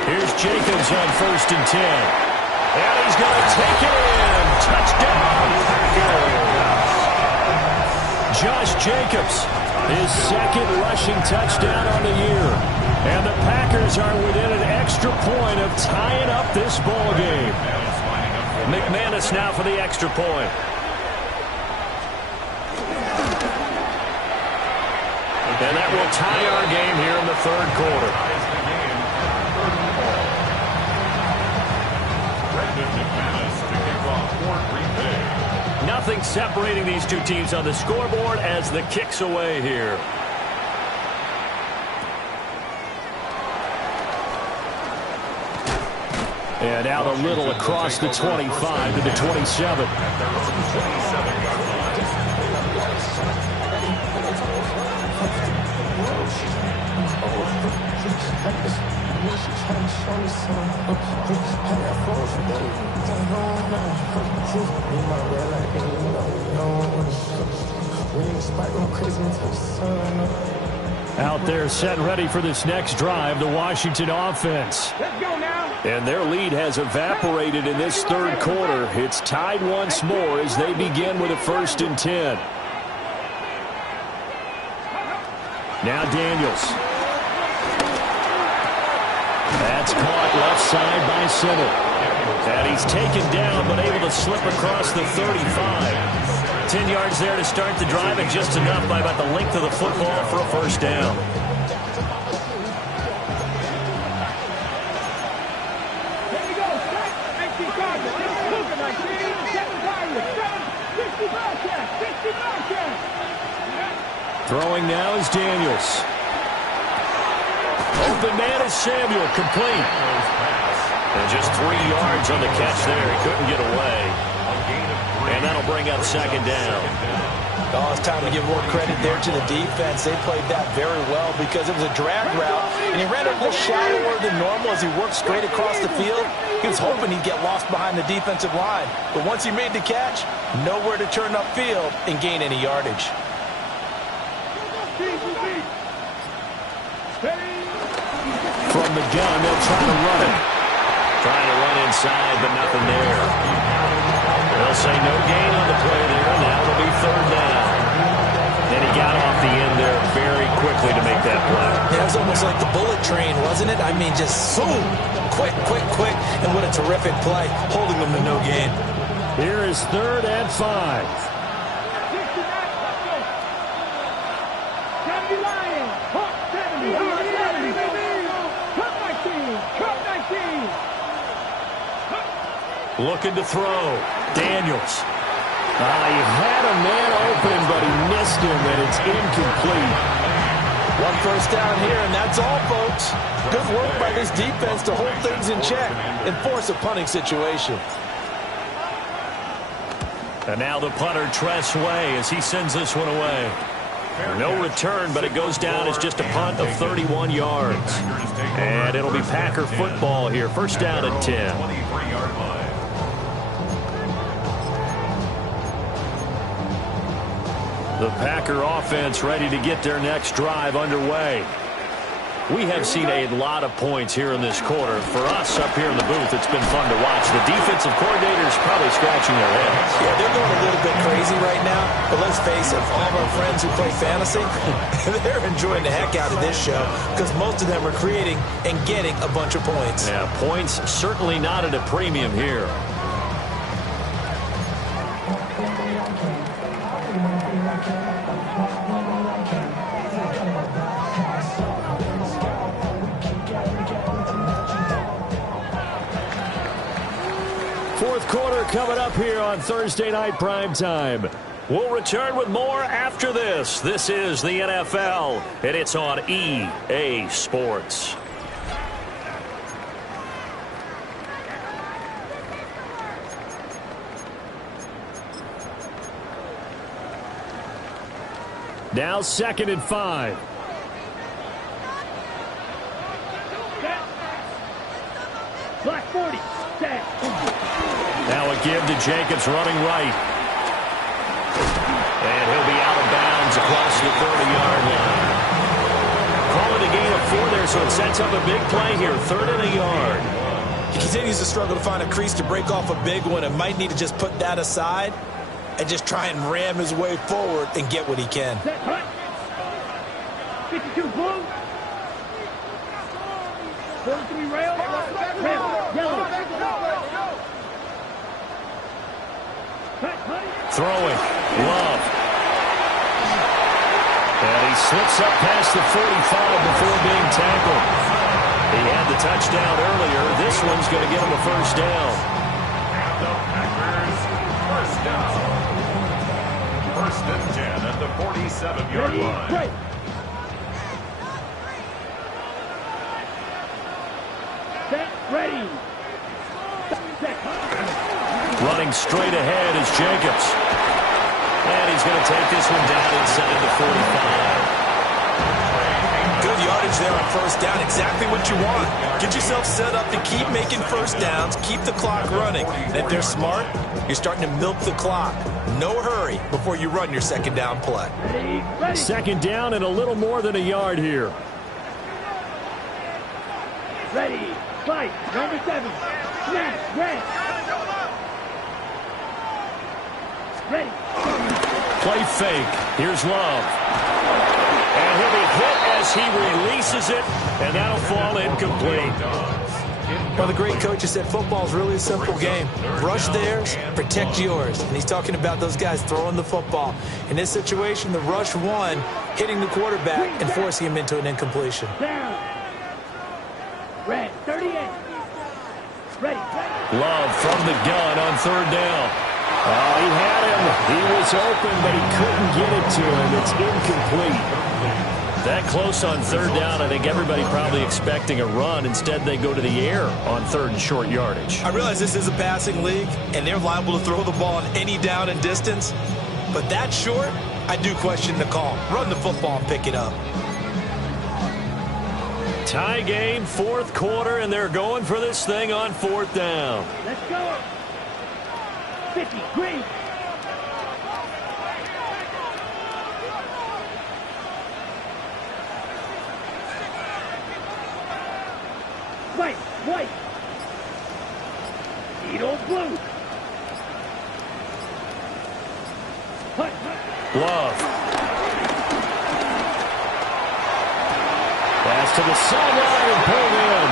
Here's Jacobs on 1st and 10. And he's going to take it in. Touchdown, Packers. Josh Jacobs, his 2nd rushing touchdown on the year. And the Packers are within an extra point of tying up this ball game. McManus now for the extra point. And that will tie our game here in the 3rd quarter. Nothing separating these two teams on the scoreboard as the kick's away here. And out a little across the 25 to the 27. Out there set ready for this next drive, the Washington offense. Let's go now. And their lead has evaporated in this 3rd quarter. It's tied once more as they begin with a 1st and 10. Now Daniels. That's caught left side by Simmel. And he's taken down but able to slip across the 35. 10 yards there to start the drive and just enough by about the length of the football for a 1st down. There you go. Empty Cardinal. Look at my team. 7 Pirates. 60 Bobcats. 60 Bobcats. Throwing now is Daniels. Open man is Samuel, complete. And just 3 yards on the catch there. He couldn't get away. And that'll bring up 2nd down. Oh, it's time to give more credit there to the defense. They played that very well because it was a drag route, and he ran it a little shallower than normal as he worked straight across the field. He was hoping he'd get lost behind the defensive line. But once he made the catch, nowhere to turn upfield and gain any yardage. From the gun, they'll try to run it. Trying to run inside, but nothing there. They'll say no gain on the play there. Now it'll be 3rd down. And he got off the end there very quickly to make that play. It was almost like the bullet train, wasn't it? I mean, just zoom. Quick, quick, quick. And what a terrific play, holding them to no gain. Here is 3rd and 5. Looking to throw. Daniels. He had a man open, but he missed him, and it's incomplete. 1 first down here, and that's all, folks. Good work by this defense to hold things in check and force a punting situation. And now the punter, Tress Way, as he sends this one away. No return, but it goes down as just a punt of 31 yards. And it'll be Packer football here. 1st down at 10. The Packer offense ready to get their next drive underway. We have seen a lot of points here in this quarter. For us up here in the booth, it's been fun to watch. The defensive coordinators probably scratching their heads. Yeah, they're going a little bit crazy right now. But let's face it, all of our friends who play fantasy, they're enjoying the heck out of this show because most of them are creating and getting a bunch of points. Yeah, points certainly not at a premium here. Fourth quarter coming up here on Thursday Night Primetime. We'll return with more after this. This is the NFL, and it's on EA Sports. Now 2nd and 5. Black 40. Set. Now a give to Jacobs running right. And he'll be out of bounds across the 30-yard line. Call it a gain of 4 there, so it sets up a big play here. 3rd and a yard. He continues to struggle to find a crease to break off a big one and might need to just put that aside and just try and ram his way forward and get what he can. Set. Hut. 52 blue. 43 rail. Rail. Yellow. Throwing. Love. And he slips up past the 45 before being tackled. He had the touchdown earlier. This one's going to get him a first down. And the Packers first down. 1st and 10 at the 47-yard line. Right. Set. Ready. Set. Running straight ahead is Jacobs. And he's going to take this one down inside the 45. Good yardage there on 1st down. Exactly what you want. Get yourself set up to keep making 1st downs, keep the clock running. And if they're smart, you're starting to milk the clock. No hurry before you run your 2nd down play. Ready. 2nd down and a little more than a yard here. Ready. Fight. Number 7. Snap. Red. Ready. Play fake. Here's Love. And he'll be hit as he releases it, and that'll fall incomplete. Well, the great coach has said football's really a simple game. Rush theirs, protect yours. And he's talking about those guys throwing the football. In this situation, the rush won, hitting the quarterback and forcing him into an incompletion. Down. Red. 38. Ready. Love from the gun on 3rd down. Oh, he had him. He was open, but he couldn't get it to him. It's incomplete. That close on 3rd down, I think everybody probably expecting a run. Instead, they go to the air on 3rd and short yardage. I realize this is a passing league, and they're liable to throw the ball on any down and distance. But that short, I do question the call. Run the football and pick it up. Tie game, 4th quarter, and they're going for this thing on 4th down. Let's go. 50. Green. White. White. Needle blue. Hut. Love. Pass to the sideline and pulled in.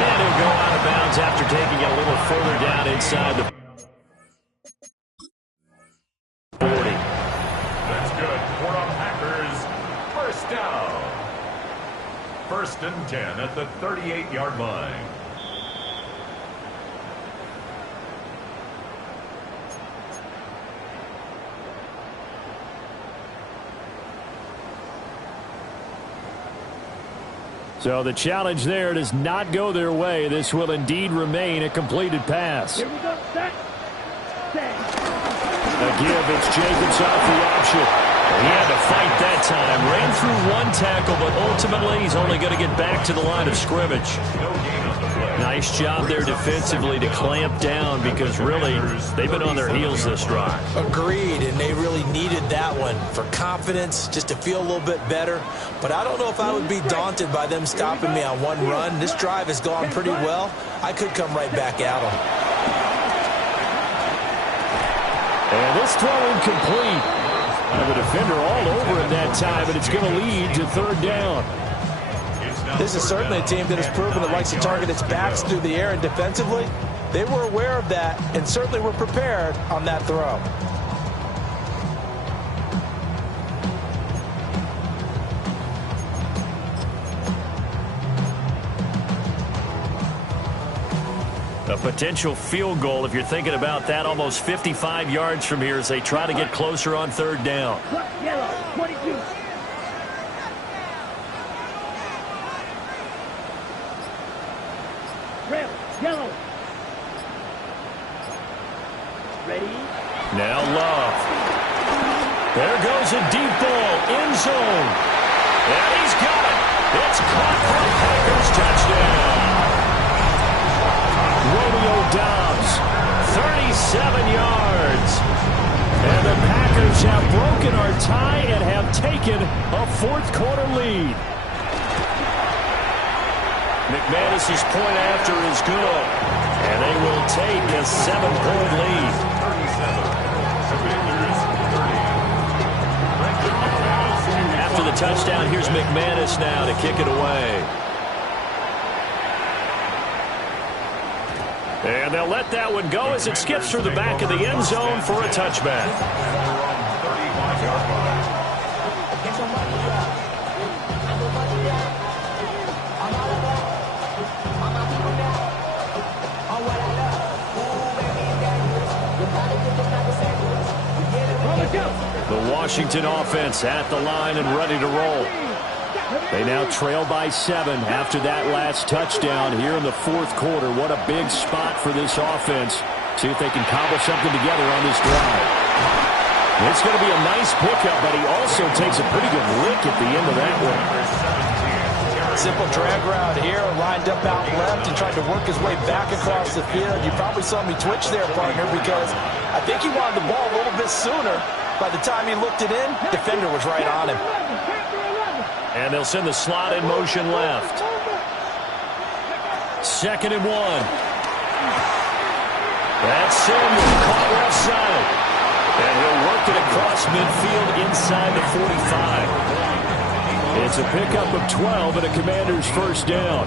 And he'll go out of bounds after taking it a little further down inside the 40. That's good for the Packers. First down. 1st and 10 at the 38-yard line. So the challenge there does not go their way. This will indeed remain a completed pass. Here we go. Set. Set. A give, it's Jacobs off the option. He had to fight that time. Ran through 1 tackle, but ultimately he's only going to get back to the line of scrimmage. Nice job there defensively to clamp down because really they've been on their heels this drive. Agreed, and they really needed that one for confidence, just to feel a little bit better. But I don't know if I would be daunted by them stopping me on 1 run. This drive has gone pretty well. I could come right back at them. And this throw incomplete. The defender all over him that time, but it's going to lead to 3rd down. This is certainly a team that has proven it likes to target its backs through the air, and defensively, they were aware of that and certainly were prepared on that throw. A potential field goal, if you're thinking about that, almost 55 yards from here as they try to get closer on third down. Yellow, 22. Red, yellow. Ready? Now Love. There goes a deep ball, end zone. And he's got it. It's caught for a Packers touchdown. Romeo Doubs, 37 yards. And the Packers have broken our tie and have taken a fourth-quarter lead. McManus's point after is good. And they will take a 7-point lead. 37. After the touchdown, here's McManus now to kick it away. And they'll let that one go as it skips through the back of the end zone for a touchback. The Washington offense at the line and ready to roll. They now trail by 7 after that last touchdown here in the fourth quarter. What a big spot for this offense. See if they can cobble something together on this drive. It's going to be a nice pickup, but he also takes a pretty good lick at the end of that one. Simple drag route here, lined up out left and tried to work his way back across the field. You probably saw me twitch there, partner, because I think he wanted the ball a little bit sooner. By the time he looked it in, defender was right on him. And they'll send the slot in motion left. 2nd and 1. That's Samuel caught left side. And he'll work it across midfield inside the 45. It's a pickup of 12 and a Commander's first down.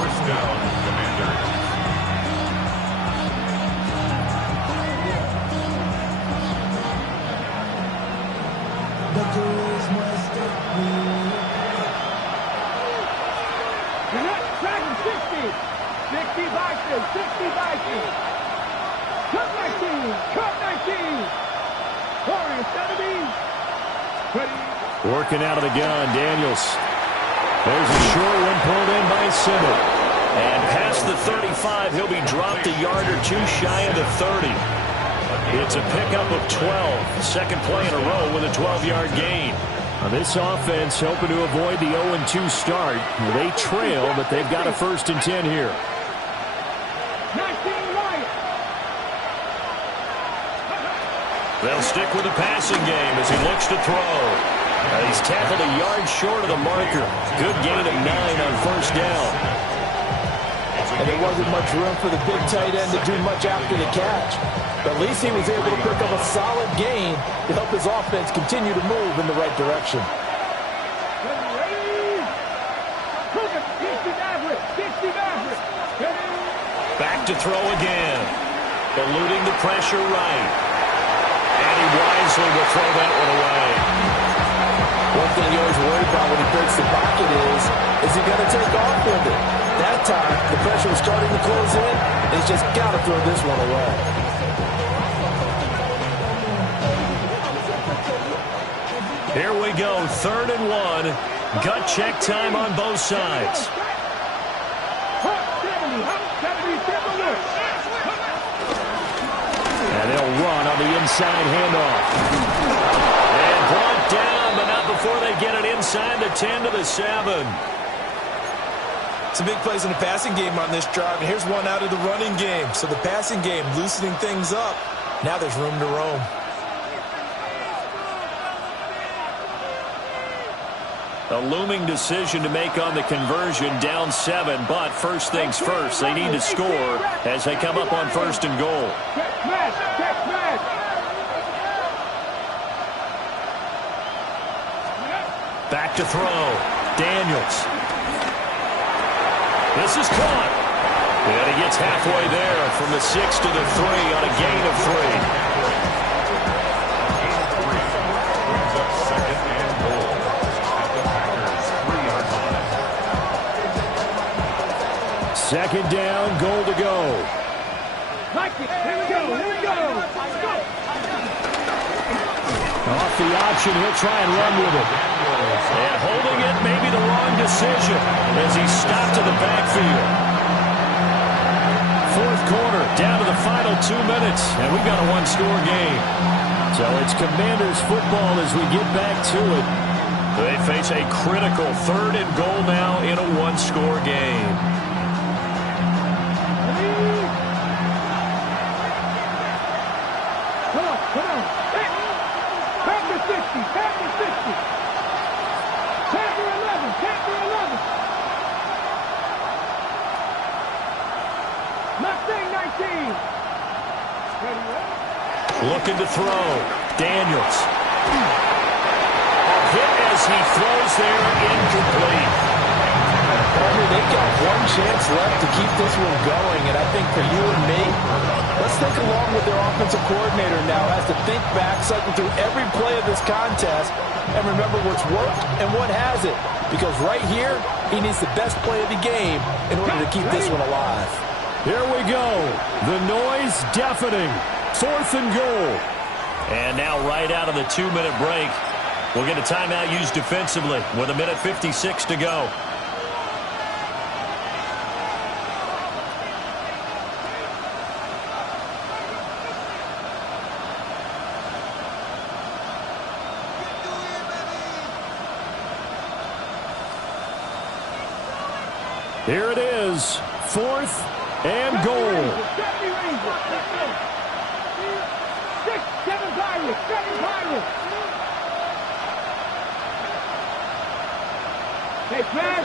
First down, Commanders. You're not tracking 60. 60 Vikings, 60 Vikings. Cut 19, cut 19. Warriors, 70. Ready. Working out of the gun, Daniels. There's a short one pulled in by Simmons. And past the 35, he'll be dropped a yard or two shy of the 30. It's a pickup of 12. Second play in a row with a 12-yard gain. Now this offense hoping to avoid the 0-2 start. They trail, but they've got a 1st and 10 here. 19 right. They'll stick with the passing game as he looks to throw. He's tackled a yard short of the marker. Good gain of 9 on first down. And there wasn't much room for the big tight end to do much after the catch. But at least he was able to pick up a solid gain to help his offense continue to move in the right direction. Back to throw again. Eluding the pressure right. And he wisely will throw that one away. One thing you always worry about when he breaks the pocket is he going to take off with it? That time, the pressure was starting to close in, and he's just got to throw this one away. Here we go, 3rd and 1. Gut check time on both sides. And they'll run on the inside handoff. And brought down, but not before they get it inside the 10 to the 7. Some big plays in the passing game on this drive, and here's one out of the running game. So the passing game loosening things up. Now there's room to roam. A looming decision to make on the conversion, down 7, but first things first, they need to score as they come up on 1st and goal. Back to throw. Daniels. This is caught. And he gets halfway there from the 6 to the 3 on a gain of 3. Second down, goal to go. Mike, here we go, here we go. Off the option, he'll try and run with it. And holding it may be the wrong decision as he stopped to the backfield. Fourth quarter, down to the final 2 minutes, and we've got a one-score game. So it's Commanders football as we get back to it. They face a critical 3rd and goal now in a one-score game. Come on. Pack the 60, pack the 60. Pack the 11, pack the 11. Mustang 19. Looking to throw. Daniels. A hit as he throws there, incomplete. They've got one chance left to keep this one going, and I think for you and me, let's think along with their offensive coordinator now as to think back, cycle through every play of this contest, and remember what's worked and what hasn't. Because right here, he needs the best play of the game in order to keep this one alive. Here we go. The noise deafening. 4th and goal. And now right out of the 2-minute break, we'll get a timeout used defensively with 1:56 to go. Here it is, 4th and goal. 6, 7 Pirates, 7 Pirates. Hey, pass.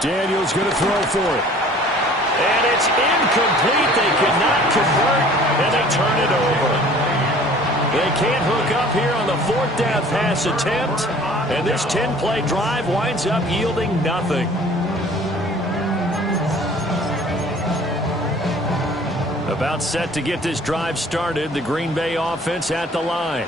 Daniels going to throw for it. And it's incomplete. They cannot convert, and they turn it over. They can't hook up here on the 4th down pass attempt, and this 10-play drive winds up yielding nothing. About set to get this drive started, the Green Bay offense at the line.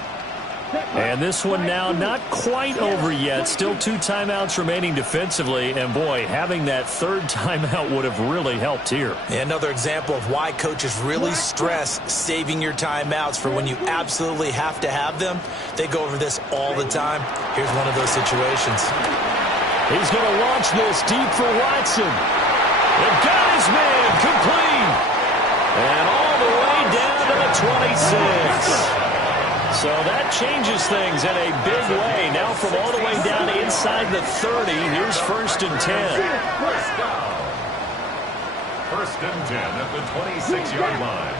And this one now not quite over yet. Still 2 timeouts remaining defensively. And, boy, having that 3rd timeout would have really helped here. Another example of why coaches really stress saving your timeouts for when you absolutely have to have them. They go over this all the time. Here's one of those situations. He's going to launch this deep for Watson. They've got his man complete. And all the way down to the 26. So that changes things in a big way. Now from all the way down inside the 30, here's 1st and 10. First and 10 at the 26-yard line.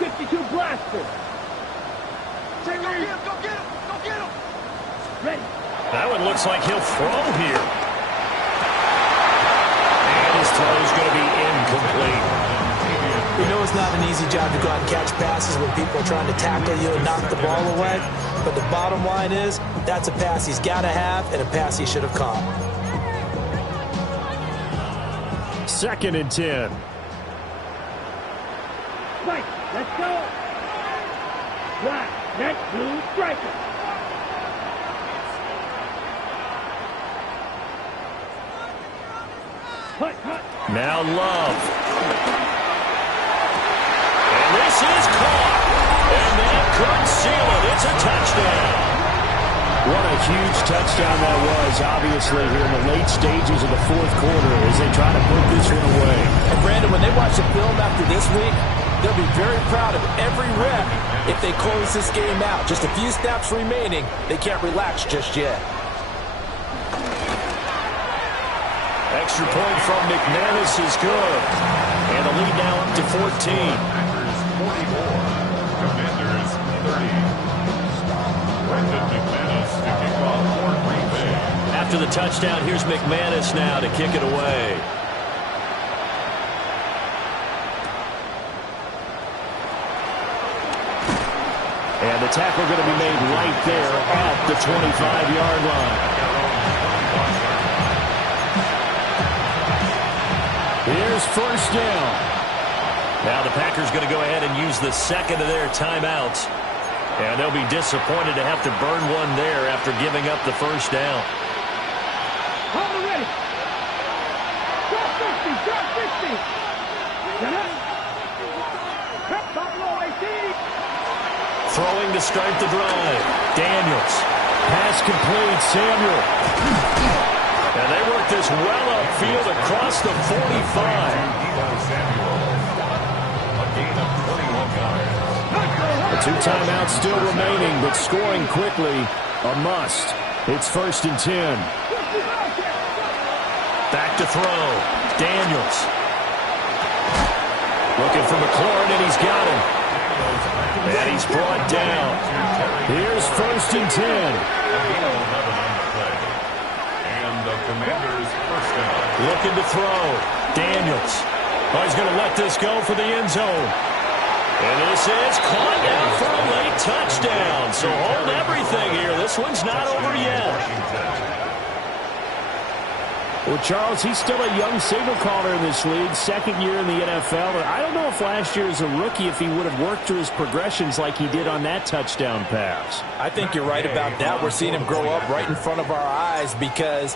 52 blaster. Go get him. Ready. That one looks like he'll throw here. And his throw's going to be incomplete. We know it's not an easy job to go out and catch passes when people are trying to tackle you and knock the ball away. But the bottom line is, that's a pass he's got to have and a pass he should have caught. 2nd and 10. Right, let's go. Right, next blue striker. Hut. Now Love. This is caught, and that could seal it. It's a touchdown. What a huge touchdown that was, obviously, here in the late stages of the 4th quarter as they try to put this one away. And, Brandon, when they watch the film after this week, they'll be very proud of every rep if they close this game out. Just a few snaps remaining. They can't relax just yet. Extra point from McManus is good. And the lead now up to 14. 44, Commanders 30. Brendan McManus to kick off for Green Bay. After the touchdown, here's McManus now to kick it away. And the tackle going to be made right there at the 25-yard line. Here's 1st down. Now the Packers going to go ahead and use the 2nd of their timeouts. And they'll be disappointed to have to burn one there after giving up the first down. Hold it ready. Drop 50. Drop 50. Get up. Top low, 18. Throwing to start the drive. Daniels. Pass complete. Samuel. And they work this well upfield across the 45. A gain of 21 yards. The 2 timeouts still remaining, but scoring quickly, a must. It's 1st and 10. Back to throw. Daniels. Looking for McLaurin, and he's got him. And he's brought down. Here's 1st and 10. And the Commanders' first down. Looking to throw. Daniels. Oh, he's going to let this go for the end zone. And this is caught down for a late touchdown. So hold everything here. This one's not over yet. Well, Charles, he's still a young signal caller in this league, 2nd year in the NFL. I don't know if last year as a rookie if he would have worked through his progressions like he did on that touchdown pass. I think you're right about that. We're seeing him grow up right in front of our eyes because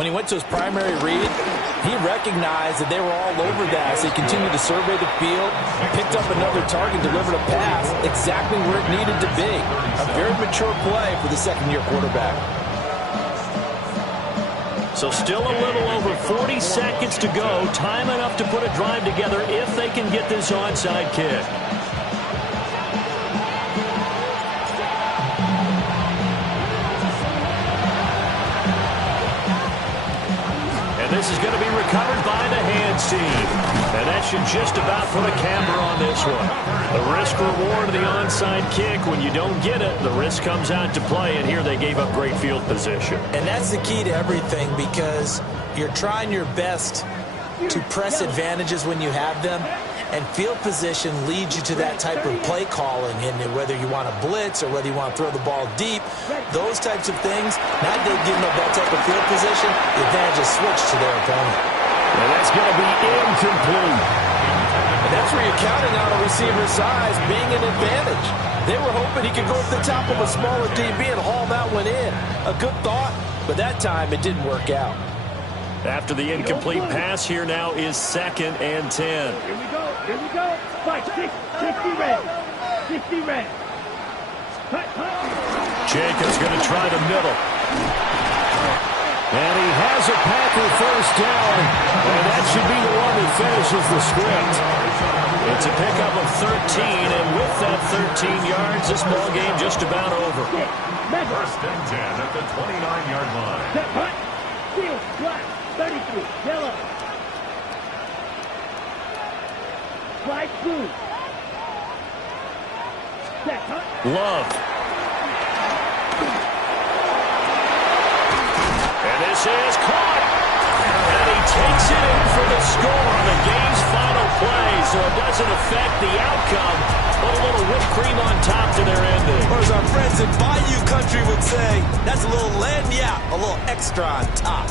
when he went to his primary read, he recognized that they were all over that. So he continued to survey the field, picked up another target, delivered a pass exactly where it needed to be. A very mature play for the 2nd-year quarterback. So still a little over 40 seconds to go. Time enough to put a drive together if they can get this onside kick. And this is going to be recovered by the hands team. And that should just about put a camper on this one. The risk reward of the onside kick. When you don't get it, the risk comes out to play. And here they gave up great field position. And that's the key to everything because you're trying your best to press advantages when you have them. And field position leads you to that type of play calling. And whether you want to blitz or whether you want to throw the ball deep, those types of things, now they've given up that type of field position, the advantage is switched to their opponent. And that's going to be incomplete. And that's where you're counting on a receiver's size being an advantage. They were hoping he could go over the top of a smaller DB and haul that one in. A good thought, but that time it didn't work out. After the incomplete pass, here now is 2nd and 10. Here we go. Here we go. Fight. 60 red. 60 red. Jacobs going to try the middle. And he has a Packer first down. And that should be the one that finishes the script. It's a pickup of 13. And with that 13 yards, this ball game just about over. 1st and 10 at the 29-yard line. Set, hunt. Field, black. 33, yellow. Slide blue. Set, hunt. Love. And this is caught. And he takes it in for the score on the game's final play. So it doesn't affect the outcome. Put a little whipped cream on top to their ending. Or as our friends in Bayou Country would say, that's a little lagniappe, a little extra on top.